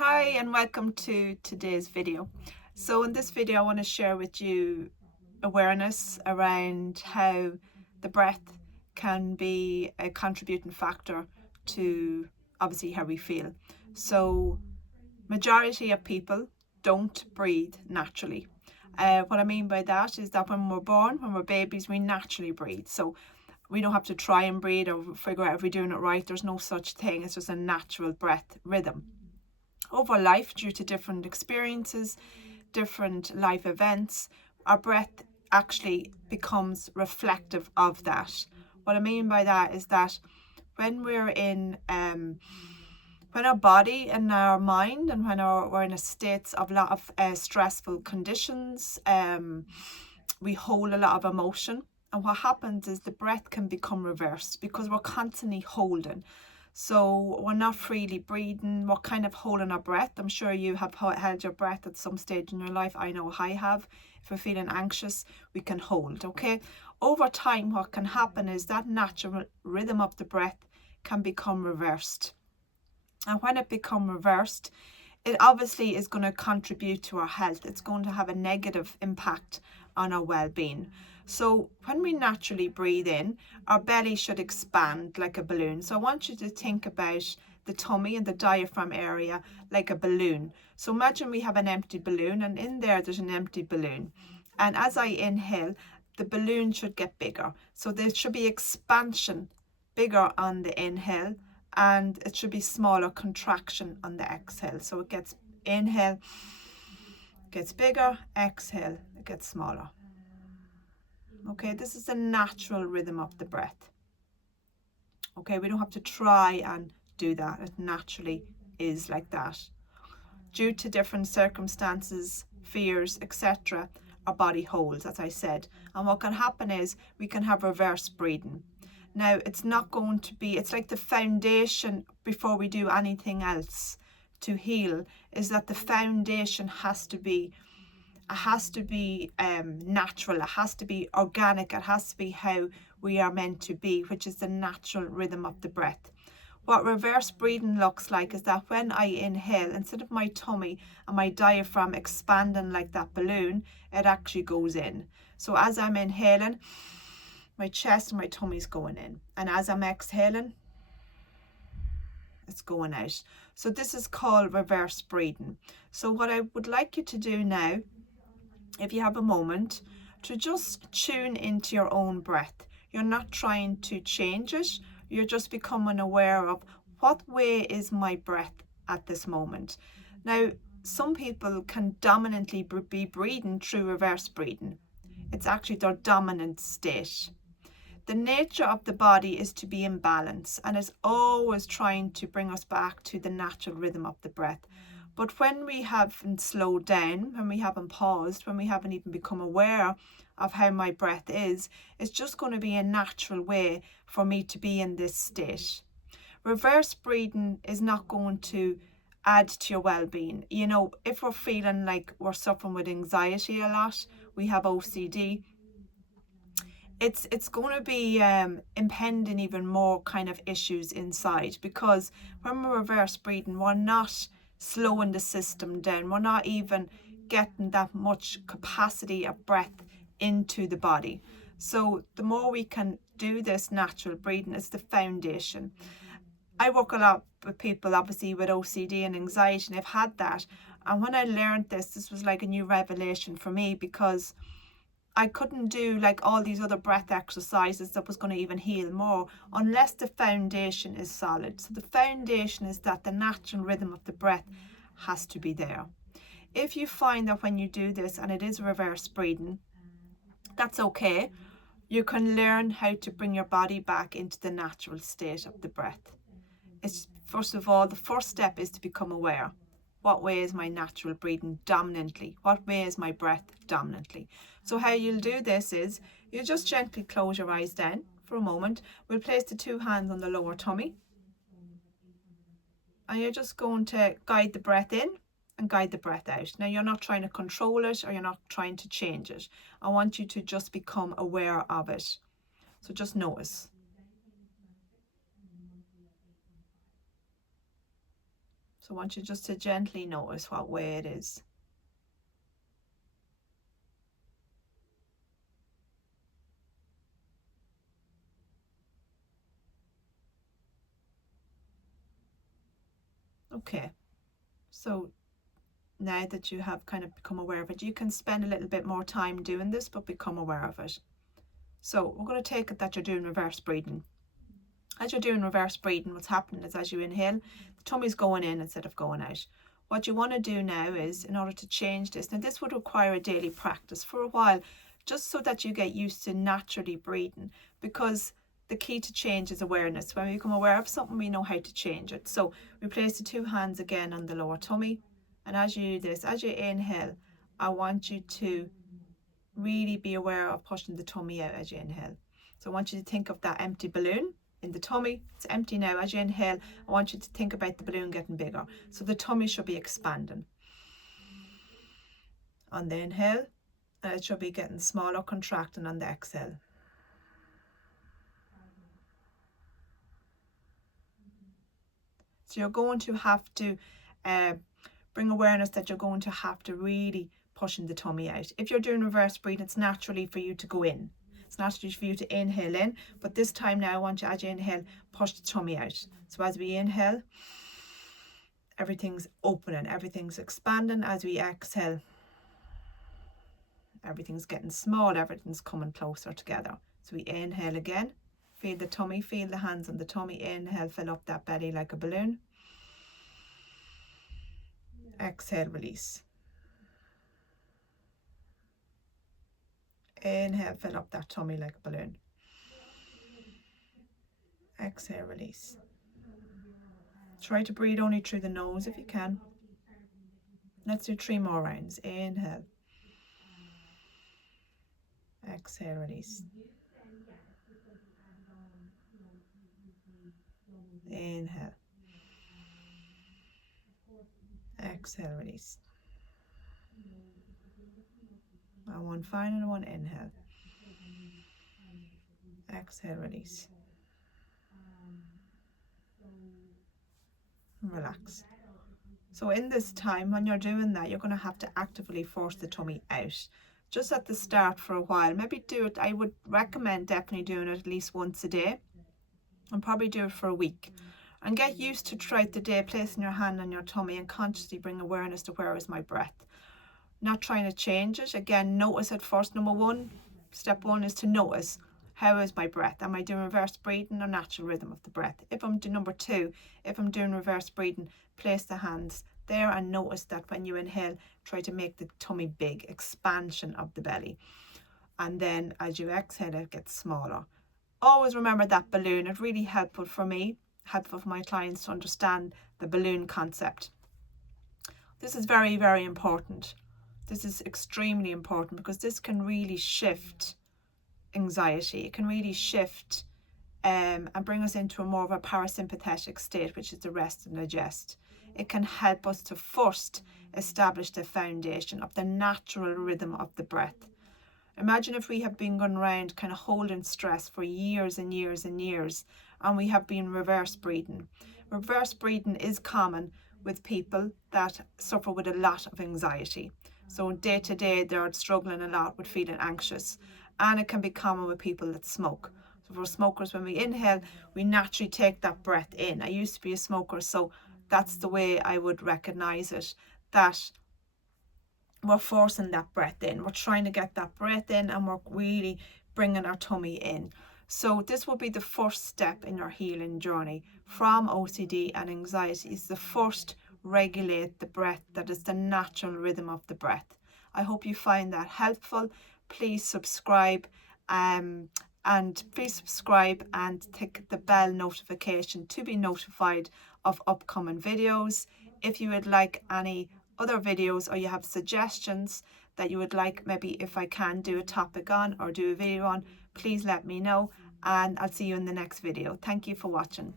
Hi and welcome to today's video. So in this video I want to share with you awareness around how the breath can be a contributing factor to obviously how we feel. So majority of people don't breathe naturally. What I mean by that is that when we're born, when we're babies, we naturally breathe. So we don't have to try and breathe or figure out if we're doing it right. There's no such thing. It's just a natural breath rhythm. Over life, due to different experiences, different life events, our breath actually becomes reflective of that. What I mean by that is that when we're in when our body and our mind and when we're in a state of a lot of stressful conditions, we hold a lot of emotion, and what happens is the breath can become reversed because we're constantly holding. So we're not freely breathing, we're kind of holding our breath. I'm sure you have held your breath at some stage in your life. I know I have. If we're feeling anxious, we can hold, okay? Over time, what can happen is that natural rhythm of the breath can become reversed. And when it becomes reversed, it obviously is going to contribute to our health. It's going to have a negative impact on our well-being. So when we naturally breathe in, our belly should expand like a balloon. So I want you to think about the tummy and the diaphragm area like a balloon. So imagine we have an empty balloon, and in there's an empty balloon. And as I inhale, the balloon should get bigger. So there should be expansion, bigger on the inhale, and it should be smaller contraction on the exhale. So it gets inhale, gets bigger, exhale, it gets smaller. Okay, this is the natural rhythm of the breath. Okay, we don't have to try and do that. It naturally is like that. Due to different circumstances, fears, etc., our body holds, as I said. And what can happen is we can have reverse breathing. Now, it's not going to be, it's like the foundation before we do anything else to heal, is that the foundation has to be natural, it has to be organic, it has to be how we are meant to be, which is the natural rhythm of the breath. What reverse breathing looks like is that when I inhale, instead of my tummy and my diaphragm expanding like that balloon, it actually goes in. So as I'm inhaling, my chest and my tummy's going in, and as I'm exhaling, it's going out. So this is called reverse breathing. So what I would like you to do now, if you have a moment, to just tune into your own breath. You're not trying to change it, you're just becoming aware of what way is my breath at this moment. Now, some people can dominantly be breathing through reverse breathing. It's actually their dominant state. The nature of the body is to be in balance and is always trying to bring us back to the natural rhythm of the breath. But when we haven't slowed down, when we haven't paused, when we haven't even become aware of how my breath is, it's just going to be a natural way for me to be in this state. Reverse breathing is not going to add to your well-being. You know, if we're feeling like we're suffering with anxiety a lot, we have OCD, it's going to be impending even more kind of issues inside, because when we're reverse breathing, we're not slowing the system down. We're not even getting that much capacity of breath into the body. So the more we can do this natural breathing, it's the foundation. I work a lot with people obviously with OCD and anxiety, and I've had that. And when I learned this was like a new revelation for me, because I couldn't do like all these other breath exercises that was going to even heal more unless the foundation is solid. So the foundation is that the natural rhythm of the breath has to be there. If you find that when you do this and it is reverse breathing, that's okay. You can learn how to bring your body back into the natural state of the breath. It's first of all, the first step is to become aware. What way is my natural breathing dominantly? What way is my breath dominantly? So how you'll do this is you just gently close your eyes down for a moment. We'll place the two hands on the lower tummy, and you're just going to guide the breath in and guide the breath out. Now, you're not trying to control it or you're not trying to change it. I want you to just become aware of it. So just notice. So I want you just to gently notice what way it is. Okay, so now that you have kind of become aware of it, you can spend a little bit more time doing this, but become aware of it. So we're going to take it that you're doing reverse breathing. As you're doing reverse breathing, what's happening is as you inhale, the tummy's going in instead of going out. What you want to do now is, in order to change this, now this would require a daily practice for a while, just so that you get used to naturally breathing, because the key to change is awareness. When we become aware of something, we know how to change it. So we place the two hands again on the lower tummy, and as you do this, as you inhale, I want you to really be aware of pushing the tummy out as you inhale. So I want you to think of that empty balloon in the tummy. It's empty now. As you inhale, I want you to think about the balloon getting bigger. So the tummy should be expanding. On the inhale, and it should be getting smaller, contracting on the exhale. So you're going to have to bring awareness that you're going to have to really pushing the tummy out. If you're doing reverse breathing, it's naturally for you to go in. It's naturally for you to inhale in, but this time now I want you, as you inhale, push the tummy out. So as we inhale, everything's opening, everything's expanding. As we exhale, everything's getting small, everything's coming closer together. So we inhale again, feel the tummy, feel the hands on the tummy. Inhale, fill up that belly like a balloon. Exhale, release. Inhale, fill up that tummy like a balloon. Exhale, release. Try to breathe only through the nose if you can. Let's do 3 more rounds. Inhale. Exhale, release. Inhale. Exhale, release. And one final one. Inhale. Exhale, release. And relax. So in this time, when you're doing that, you're going to have to actively force the tummy out. Just at the start for a while. Maybe do it, I would recommend definitely doing it at least once a day. And probably do it for a week. And get used to throughout the day placing your hand on your tummy and consciously bring awareness to where is my breath. Not trying to change it. Again, notice it first. Step one is to notice, how is my breath? Am I doing reverse breathing or natural rhythm of the breath? If I'm doing number 2, if I'm doing reverse breathing, place the hands there and notice that when you inhale, try to make the tummy big, expansion of the belly. And then as you exhale, it gets smaller. Always remember that balloon. It's really helpful for me, helpful for my clients to understand the balloon concept. This is very, very important. This is extremely important because this can really shift anxiety. It can really shift and bring us into a more of a parasympathetic state, which is the rest and digest. It can help us to first establish the foundation of the natural rhythm of the breath. Imagine if we have been going around kind of holding stress for years and years and years, and we have been reverse breathing. Reverse breathing is common with people that suffer with a lot of anxiety. So day to day, they're struggling a lot with feeling anxious. And it can be common with people that smoke. So for smokers, when we inhale, we naturally take that breath in. I used to be a smoker, so that's the way I would recognize it, that we're forcing that breath in. We're trying to get that breath in and we're really bringing our tummy in. So this will be the first step in your healing journey from OCD and anxiety. Is the first regulate the breath. That is the natural rhythm of the breath. I hope you find that helpful. Please subscribe and tick the bell notification to be notified of upcoming videos. If you would like any other videos or you have suggestions that you would like, maybe if I can do a topic on or do a video on, please let me know, and I'll see you in the next video. Thank you for watching.